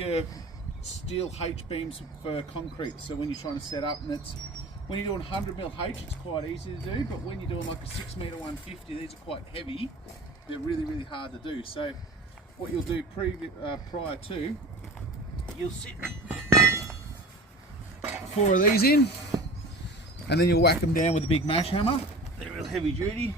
your steel H beams for concrete. So when you're trying to set up, and when you're doing 100mm H, it's quite easy to do. But when you're doing like a 6m 150, these are quite heavy. They're really, really hard to do. So what you'll do prior to, you'll sit 4 of these in, and then you'll whack them down with a big mash hammer. They're real heavy duty.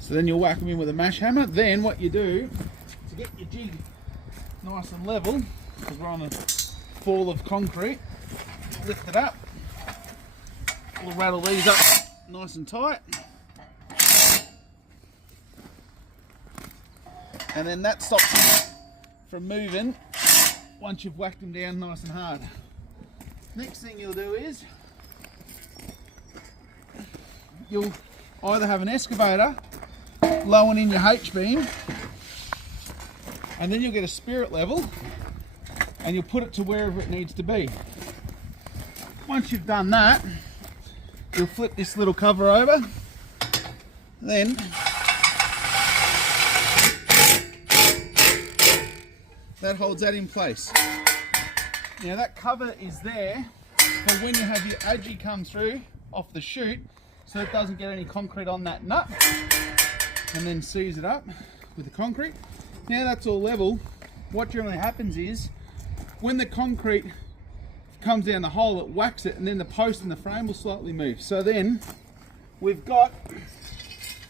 So then you'll whack them in with a mash hammer. Then what you do to get your jig nice and level, because we're on a fall of concrete, lift it up. We'll rattle these up nice and tight. And then that stops them from moving once you've whacked them down nice and hard. Next thing you'll do is you'll either have an excavator lowering in your H-beam, and then you'll get a spirit level and you'll put it to wherever it needs to be. Once you've done that, you'll flip this little cover over, then that holds that in place. Now that cover is there for when you have your agi come through off the chute, so it doesn't get any concrete on that nut, and then seize it up with the concrete. Now that's all level, what generally happens is when the concrete comes down the hole, it whacks it, and then the post and the frame will slightly move. So then we've got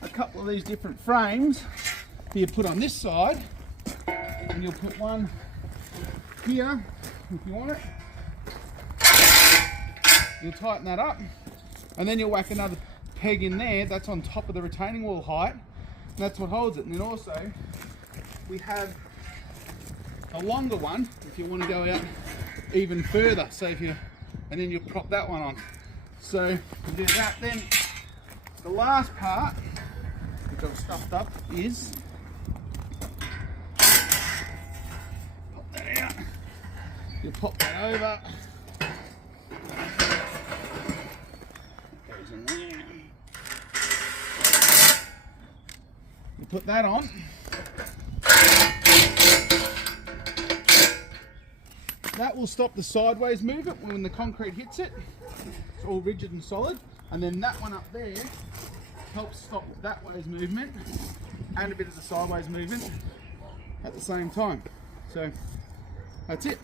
a couple of these different frames that you put on this side, and you'll put one here if you want it. You'll tighten that up, and then you'll whack another peg in there that's on top of the retaining wall height. That's what holds it. And then also we have a longer one if you want to go out even further. So if you, and then you prop that one on. So you do that. Then the last part, which I've stuffed up, is pop that out. You pop that over. Goes in there. You put that on. That will stop the sideways movement when the concrete hits it. It's all rigid and solid. And then that one up there helps stop that ways movement and a bit of the sideways movement at the same time. So that's it.